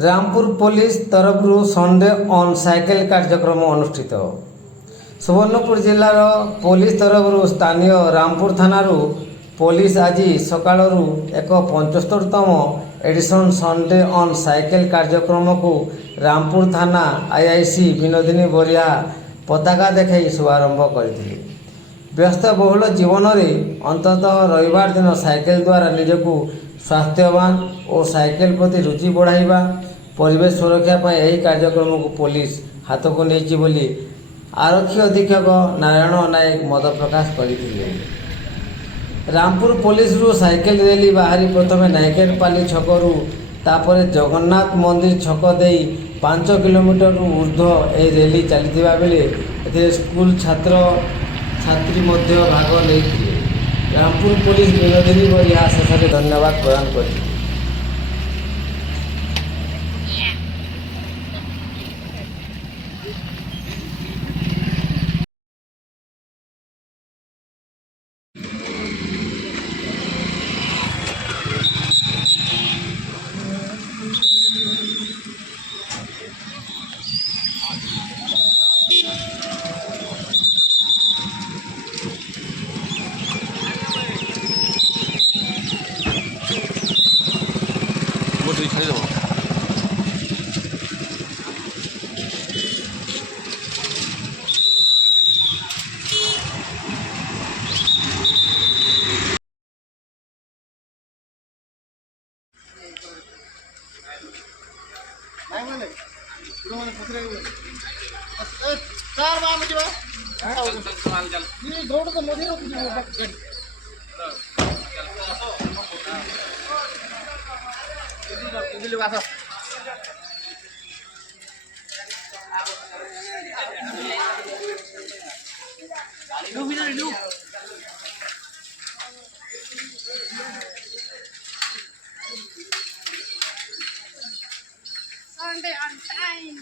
Rampur police तरफ Sunday on cycle कार्यक्रम अनुष्ठित। Subarnapur जिलार police तरफ स्थानीय रामपुर थाना पुलिस आज सकाल एक 75तम एडिशन संडे ऑन साइकेल कार्यक्रम को रामपुर थाना आईआईसी विनोदिनी बरिया पताका देखा शुभारंभ करथिले। व्यस्तबहुल जीवन में अंततः रविवार दिन साइकेल द्वारा निजकू स्वास्थ्यवान और साइकेल प्रति रुचि बढ़ाइबा परिवेश सुरक्षा पर यही कार्यक्रम को पुलिस हाथ को नहीं बोली आरक्षी अधीक्षक नारायण नायक मत प्रकाश करथिले। रामपुर पुलिस साइकेल रैली बाहरी प्रथम नायकेरपाली छकरू तापर जगन्नाथ मंदिर छक दे 5 किलोमीटर ऊर्ध्व यह रैली चलता बेले स्कूल छात्र छात्री भाग लेते। रामपुर पुलिस विनोदिनी बरिया शेष धन्यवाद प्रदान कर। Sunday on time.